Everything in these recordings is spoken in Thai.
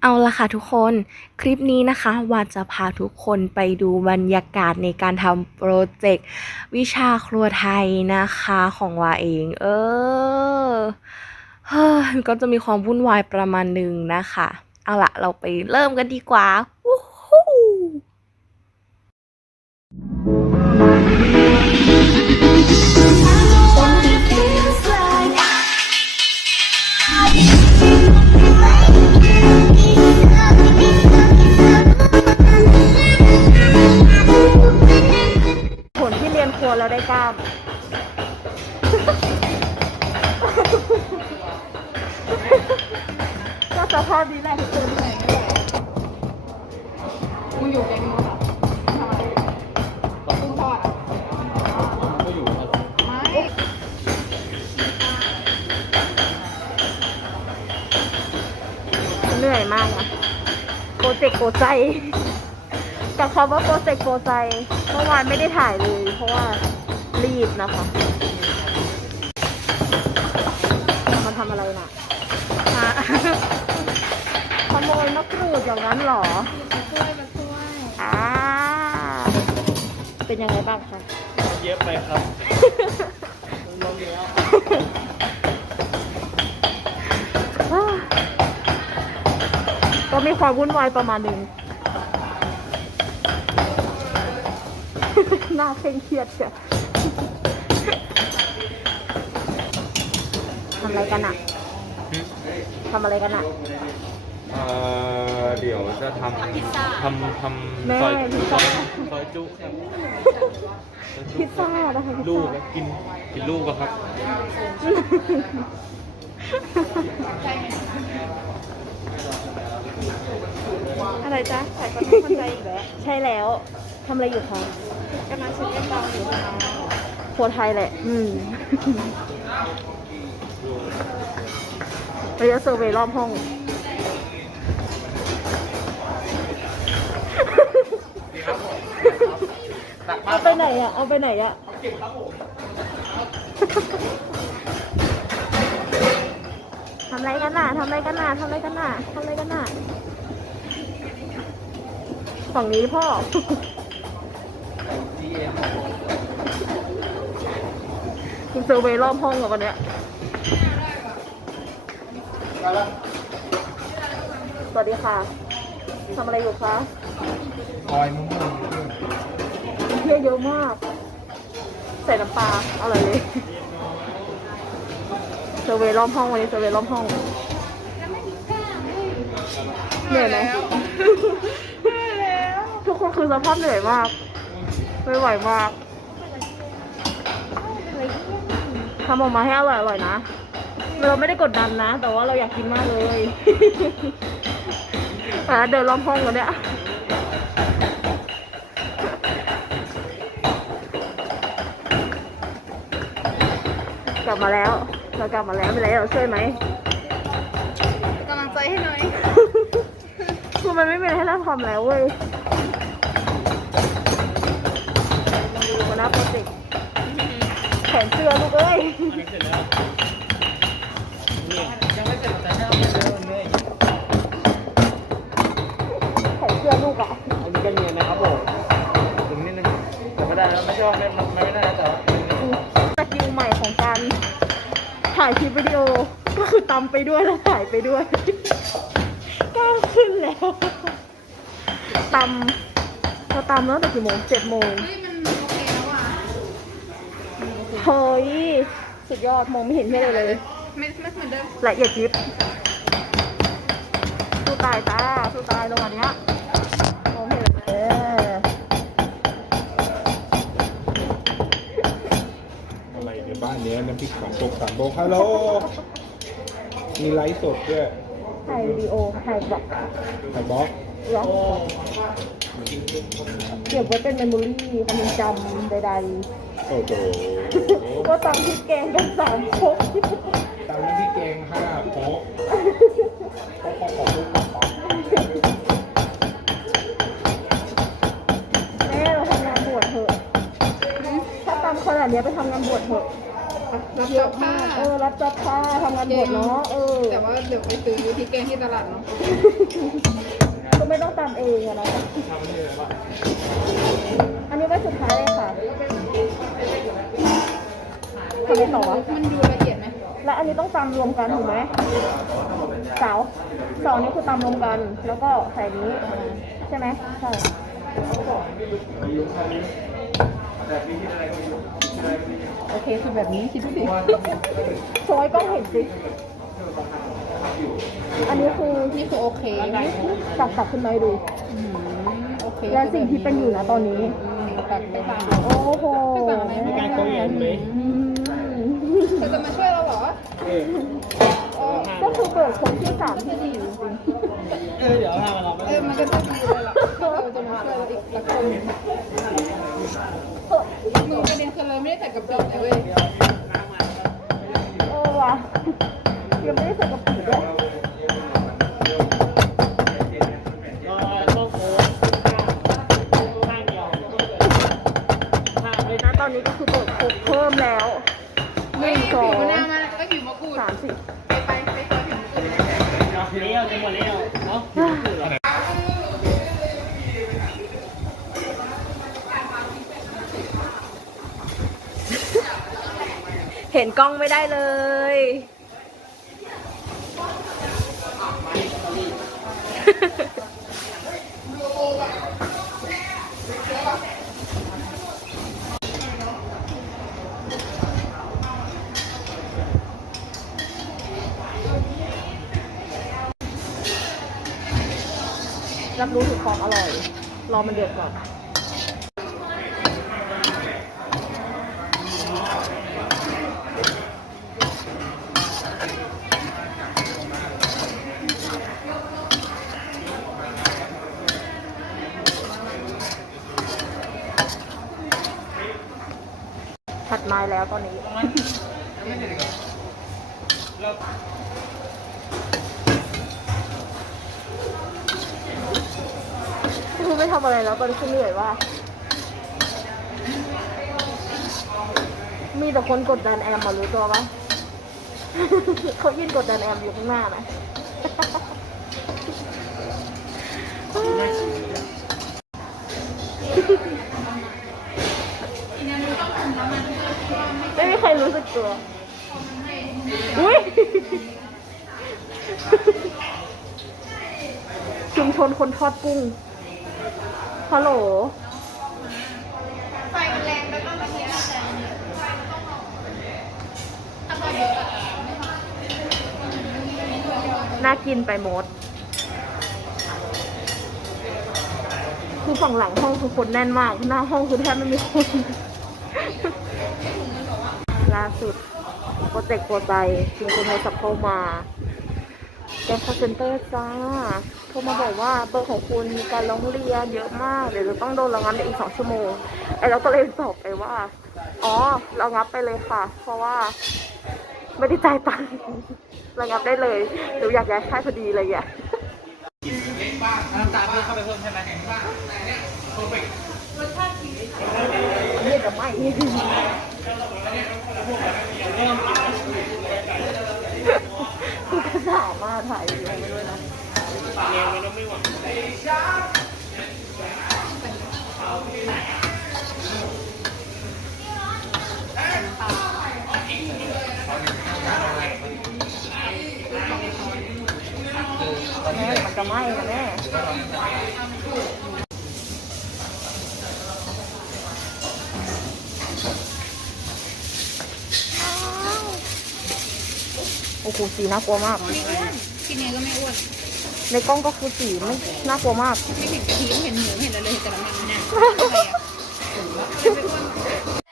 เอาละค่ะทุกคนคลิปนี้นะคะว่าจะพาทุกคนไปดูบรรยากาศในการทำโปรเจกต์วิชาครัวไทยนะคะของวาเอง เออเฮ้ก็จะมีความวุ่นวายประมาณหนึ่งนะคะ เอาละเราไปเริ่มกันดีกว่า กต์โปรใจกับคำว่าโปรเจกต์โปรใจเมื่อวานไม่ได้ถ่ายเลย เพราะว่ารีบนะคะมันทำอะไรน่ะฮะขโมยมะกรูดอย่างนั้นเหรอมาช่วยมาช่วยอ่าเป็นยังไงบ้างคะเย็บไปครับล้มเยอ ก็มีความวุ่นวายประมาณหนึ่งน่าเคร่งเครียดเชียวทำอะไรกันอะทำอะไรกันอะเอ่อเดี๋ยวจะทำทำทแม่ำซอยพิซซ่า ซอยจุครับพิซซ่านะคะพิซลูกซ่าครับกินกินลูกอะครับ อะไรจ๊ะใส่ความเข้าใจอีกแล้วใช่แล้วทำอะไรอยู่คะกำลังชิมเล่นบอลอยู่ค่ะครัวไทยแหละ อืมเราจะเซอร์เวย์รอบห้อง เอาไปไหนอะ เอาไปไหนอะ ทำอะไรกันน่ะ ทำอะไรกันน่ะ ทำอะไรกันน่ะ ทำอะไรกันน่ะ ฝั่งนี้พ่อ คุณเซอร์เวย์รอบห้องกับวันเนี้ยสวัสดีค่ะทำอะไรอยู่คะคอยมุ้งเที่ยวเยอะมาก ใส่น้ำปลาอร่อยเลยเซอร์เวย์รอบห้องวันนี้เซอร์เวย์รอบห้องเหนื่อยไหมทุ กคนคือสภาพเหนื่อยมากไม่ไหวมากทำออกมาให้อร่อยอร่อยๆนะ เราไม่ได้กดดันนะ แต่ว่าเราอยากกินมากเลยอะเดินรอบห้องกันเนี่ยกลับมาแล้ว เรากลับมาแล้วมีอะไรให้เราช่วยไหมกำลังใจให้หน่อยคือมันไม่มีอะไรให้เราทำแล้วเว้ย โปรเจกต์แขนเสื้อลูกเอ้ยเสร็จแล้วนี่ยังไม่เสร็จแต่ยังไม่เริ่มเลยแขนเสื้อลูกอะอันนี้ก็เนียนนะครับผมถึงนิดนึงแต่ไม่ได้แล้วไม่ชอบไม่ไม่ได้นะแต่ว่าสกิลใหม่ของการถ่ายคลิปวิดีโอก็คือตำไปด้วยแล้วถ่ายไปด้วยก้าวขึ้นแล้วตำเราตำแล้วแต่กี่โมงเจ็ดโมง เฮ้ย สุดยอด มองไม่เห็นที่อะไรเลย ไม่ไม่เหมือนเดิมละเอียดยิบสู้ตายจ้าสู้ตายลงอันเนี้ยมองไม่เห็นเอออะไรในบ้านเนี้ยน้ำพริกสามโบกสามโบกฮัลโหล มีไลฟ์สดด้วยถ่ายวิดีโอถ่ายแบบถ่ายบล็อกล็อก เก็บไว้เป็นเมมโมรี่ความทรงจำใดโอ้โหๆว่าตามที่แกงกันสามคกตามน้ำพริกแกงห้าโป๊ะโป๊ะโป๊ะโป๊ะโป๊ะโป๊ะแม่เราทำงานบวชเถอะถ้าตามขนาดเนี้ยไปทำงานบวชเถอะเรารับเยซัอะบผ้ามากเออรับจับผ้าทำงานบดเนาะเออแต่ว่าเดี๋ยวไปซื้อที่แกงที่ตลาดเนาะ ก็ไม่ต้องตามเองอะนะอันนี้ไว้สุดท้ายเลยค่ะทำไมต่อวะมันดูละเอียดไหมและอันนี้ต้องตำรวมกันถูกไหมเสาสองนี้คือตำรวมกัน แล้วก็ใส่นี้ใช่ไหมใช่โอเคคือแบบนี้คิดดูสิโชว์ให้กล้องเห็นสิ อันนี้คือนี่คือโอเคตักตักขึ้นมาให้ดูอืมโอเคและสิ่งที่เป็นอยู่นะตอนนี้ตัดไปตามโอ้โหไม่ต่างอะไรมีการโต้แย้งไหมอืมเธอจะมาช่วยเราเหรอเออก็คือเปิดคนที่สามที่สี่จริงเออเดี๋ยวพามาเราเออมันก็จะดีเลยล่ะเราจะมาช่วยเราอีกสักคนหนึ่งมึงประเด็นคือเราไม่ได้ใส่กับดอกเลย เห็นกล้องไม่ได้เลย รับรู้ถึงความอร่อย รอมันเดือดก่อน ผัดไม้แล้วตอนนี้คือไม่ทำอะไรแล้วตอนนี้คือเหนื่อยว่า มีแต่คนกดดันแอมมารู้ตัวปะเขายินกดดันแอมอยู่ข้างหน้านะ ไม่มีใครรู้สึก ตัวอุ้ยชุมชนคนทอดกุ้งฮัลโหลไฟมันแรงแล้วก็มาเทียบแต่ไฟมันต้องลองถ้าพอเยอะอะน่ากินไปหมด คือฝั่งหลังห้องคือคนแน่นมาก หน้าห้องคือแทบไม่มีคน ล่าสุดโปรเจกต์โปรใจจริงคุณโทรศัพท์เข้ามาแกคอเซ็นเตอร์จ้าโทรมาบอกว่าเบอร์ของคุณมีการร้องเรียนเยอะมากเดี๋ยวจะต้องโดนระงับในอีกสองชั่วโมงไอ้เราก็เลยตอบไปว่า อ๋อระงับไปเลยค่ะ เพราะว่าไม่ได้จ่ายตังค์ระงับได้เลยหนูอยากย้ายค่ายพอดีเลยอะน้ำตาลเพิ่มเข้าไปเพิ่มใช่ไหมเรียกกับไม่ คือภาษามาถ่ายวิดีโอไปด้วยนะแม่มันจะไหม้นะแม่ โอ้โหสีน่ากลัวมาก ไม่อ้วนกินเองก็ไม่อ้วน ในกล้องก็คือสีไม่น่ากลัวมาก ไม่เห็นกะทิไม่เห็นหมูไม่เห็นอะไรเลยเห็นแต่น้ำมันเนี่ยอะไรอะ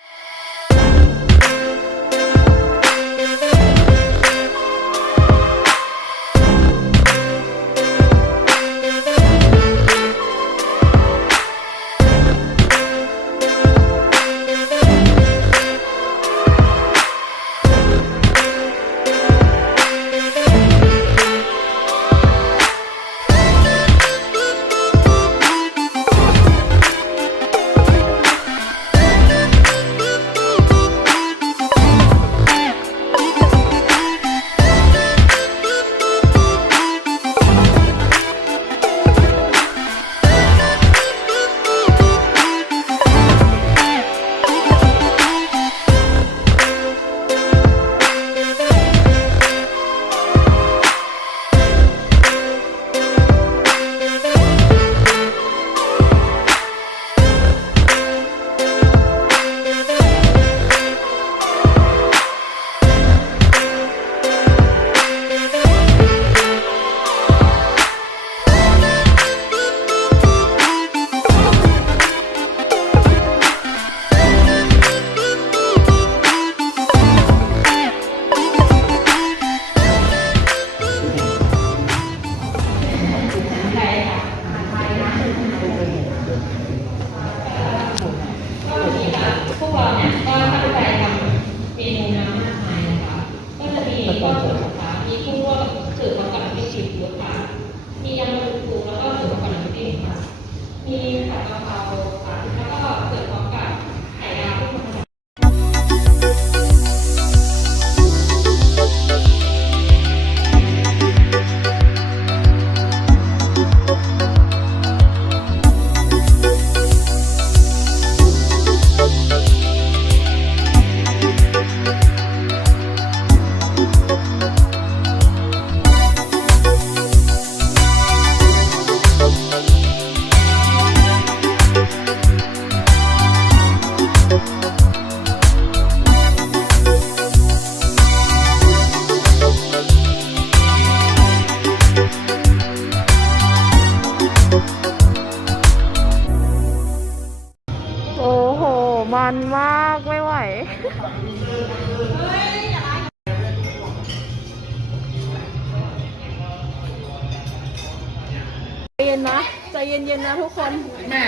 เย็นๆนะทุกคน แม่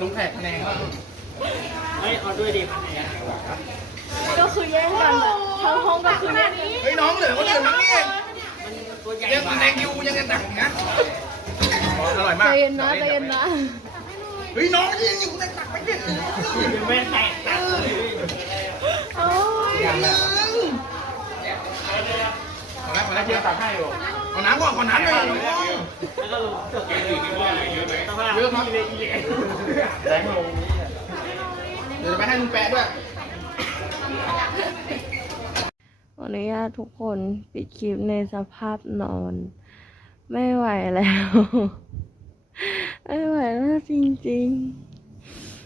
ลุงแขกคะแนนเฮ้ยเอาด้วยดิก็คือแย่งกันอะทั้งห้องก็คือแย่งกันเฮ้ยน้องเหลือคนอื่นมั้งเนี่ยยังคะแนนยูยังกันหนักนะอร่อยใจมากเย็นนะใจเย็นนะเฮ้ยน้องยังอยู่ในตักไปเด็ดแม่แตกตักเลยโอ้ย ยังแบบขอแล้วขอแล้วเทียบตักให้อยู่เอาน้ำก่อนขอน้ำหน่อยน้องแล้วก็ลงเสือกเยอะเยอะไหมเยอะครับแรงลงเดี๋ยวไปให้ลุงแปะด้วยขออนุญาตทุกคนปิดคลิปในสภาพนอน ไม่ไหวแล้ว ไม่ไหวแล้วจริง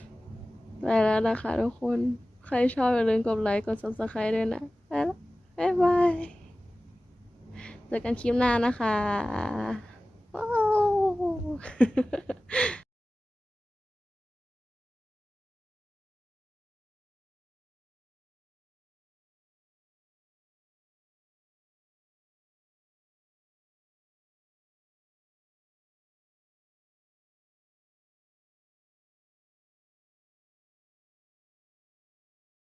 ๆไปแล้วนะคะทุกคน ใครชอบอย่าลืมกดไลค์ กด subscribe ด้วยนะไปแล้วบ๊ายบาย เจอกันคลิปหน้านะคะว้าว